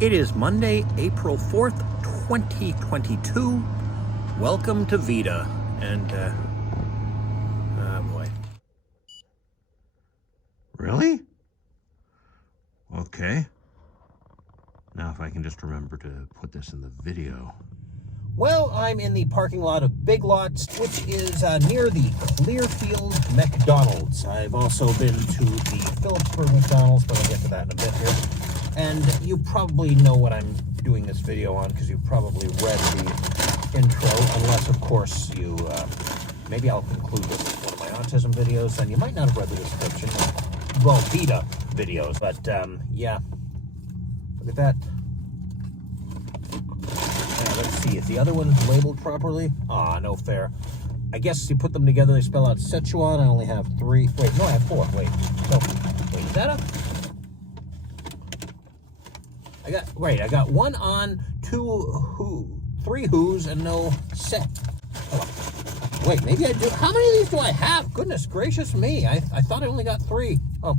It is Monday, April 4th, 2022. Welcome to Veda. And, oh boy. Really? Okay. Now if I can just remember to put this in the video. Well, I'm in the parking lot of Big Lots, which is near the Clearfield McDonald's. I've also been to the Phillipsburg McDonald's, but I'll get to that in a bit here. And you probably know what I'm doing this video on because you've probably read the intro, unless, of course, you, maybe I'll conclude this as one of my autism videos, and you might not have read the description. Well, Veda videos, but, yeah. Look at that. Let's see, is the other one labeled properly? Ah, no fair. I guess you put them together, they spell out Szechuan. I only have 3. Wait, no, I have 4. Wait, no. Wait, is that a... I got 1 on, 3 who's, and no set. Oh, wait, maybe I do. How many of these do I have? Goodness gracious me. I thought I only got 3. Oh,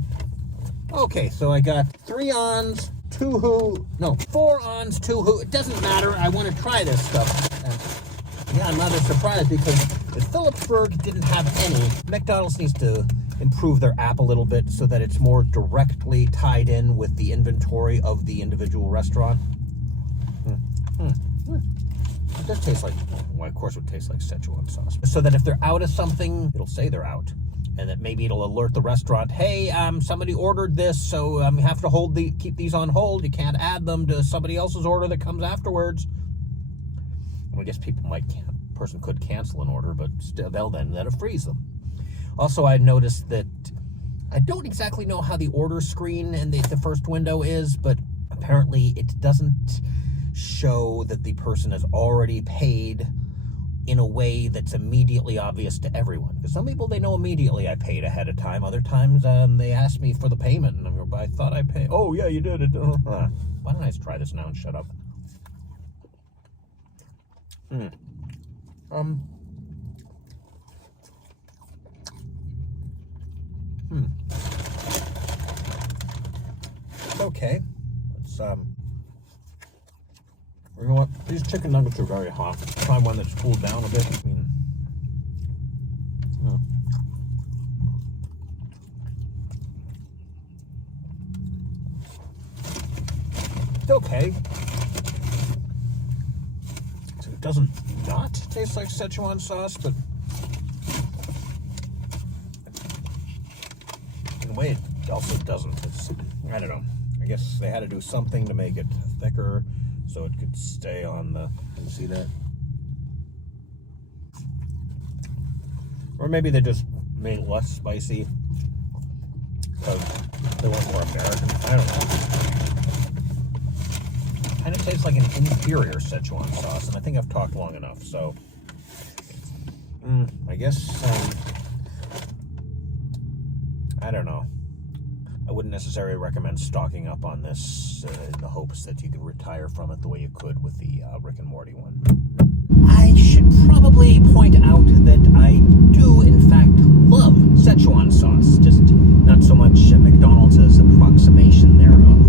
okay, so I got 3 ons, 2 who, no, 4 ons, 2 who. It doesn't matter. I want to try this stuff. And yeah, I'm rather surprised because if Phillipsburg didn't have any, McDonald's needs to improve their app a little bit so that it's more directly tied in with the inventory of the individual restaurant. It does taste like, well, of course it would taste like Szechuan sauce. So that if they're out of something, it'll say they're out. And that maybe it'll alert the restaurant, hey, somebody ordered this, so you have to keep these on hold. You can't add them to somebody else's order that comes afterwards. Well, I guess person could cancel an order, but still, they'll then let it freeze them. Also, I noticed that I don't exactly know how the order screen in the first window is, but apparently it doesn't show that the person has already paid in a way that's immediately obvious to everyone. Because some people, they know immediately I paid ahead of time. Other times, they ask me for the payment, and I thought I paid. Oh, yeah, you did it. Why don't I just try this now and shut up? Okay. Let's, you know what? These chicken nuggets are very hot. Try one that's cooled down a bit. It's okay. So it doesn't not taste like Szechuan sauce, but in a way it also doesn't. I don't know. I guess they had to do something to make it thicker so it could stay on the... Can you see that? Or maybe they just made it less spicy because they want more American. I don't know. Kind of tastes like an inferior Szechuan sauce, and I think I've talked long enough, so... I guess, I don't know. I wouldn't necessarily recommend stocking up on this in the hopes that you could retire from it the way you could with the Rick and Morty one. I should probably point out that I do, in fact, love Szechuan sauce, just not so much McDonald's as approximation thereof.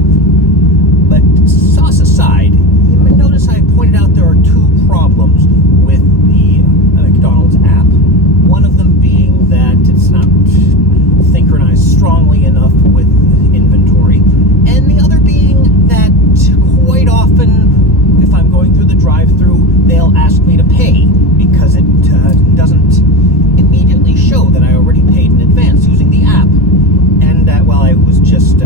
But sauce aside, you may notice I pointed out there are 2 problems with the McDonald's app. One of them being that it's not synchronized strongly enough with inventory, and the other being that quite often, if I'm going through the drive-thru, they'll ask me to pay because it doesn't immediately show that I already paid in advance using the app. And while I was just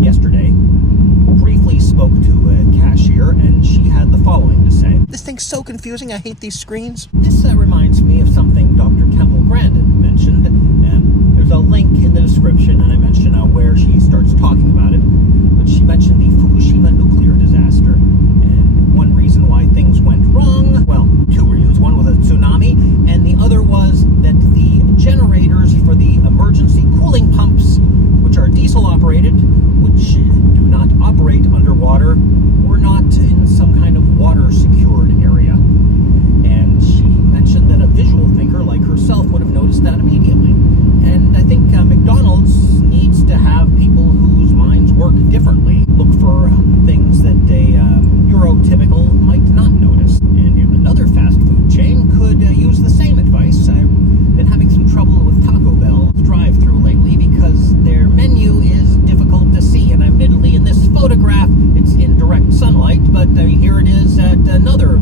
yesterday, briefly spoke to a cashier, and she had the following to say. This thing's so confusing, I hate these screens. This reminds me of something Dr. Temple Grandin mentioned. There's a link in the description, and I mentioned where she starts talking about it. But she mentioned the Fukushima nuclear disaster. And one reason why things went wrong, well, 2 reasons. One was a tsunami, and the other was that the generators for the emergency cooling pumps, which are diesel-operated, which do not operate underwater, were not in some kind of water-secured area. And she mentioned that a visual thinker like herself would have noticed that immediately. And I think McDonald's needs to have people whose minds work differently look for but here it is at another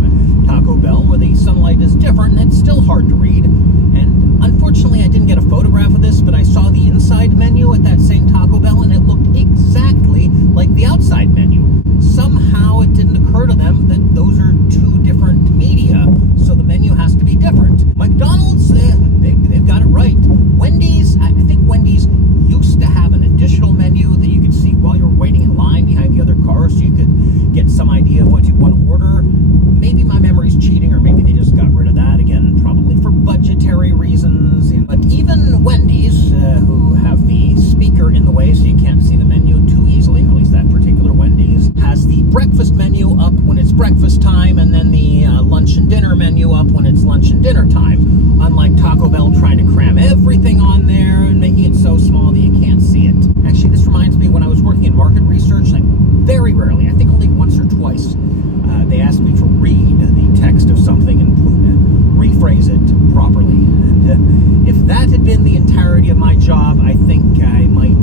Taco Bell where the sunlight is different and it's still hard to read. And unfortunately, I didn't get a photograph of this, but I saw the inside menu at that same Taco Bell and it looked exactly like the outside menu. Somehow it didn't occur to them that those are two different media, so the menu has to be different. McDonald's, they've got it right. Wendy's, I think Wendy's used to have an additional menu that you could see while you were waiting in line behind the other cars, so you could get some idea of what you want to order. Maybe my memory's cheating, or maybe they just got rid of that again, probably for budgetary reasons. But even Wendy's, who have the speaker in the way so you can't see the menu too easily, or at least that particular Wendy's, has the breakfast menu up when it's breakfast time, and then the lunch and dinner menu up when it's lunch and dinner time. Unlike Taco Bell trying to cram everything on there and making it so small that you can't see it. Actually, this reminds me, when I was working in market research, like very rarely, I think only once or twice, they asked me to read the text of something and rephrase it properly. And if that had been the entirety of my job, I think I might,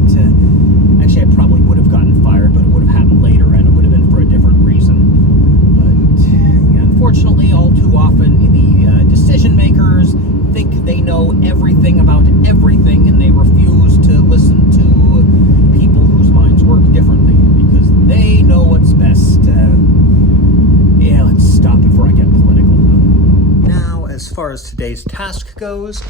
actually I probably would have gotten fired, but it would have happened later and it would have been for a different reason. But unfortunately, all too often, the decision makers think they know everything about everything, and they refuse to listen to people whose minds work differently because they know what's best. Yeah, let's stop before I get political. Now, as far as today's task goes,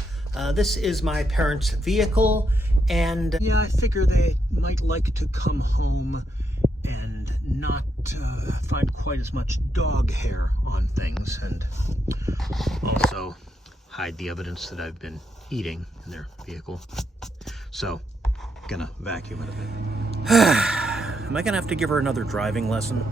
this is my parents' vehicle, and yeah, I figure they might like to come home and not find quite as much dog hair on things, and also hide the evidence that I've been eating in their vehicle. So, gonna vacuum it a bit. Am I gonna have to give her another driving lesson?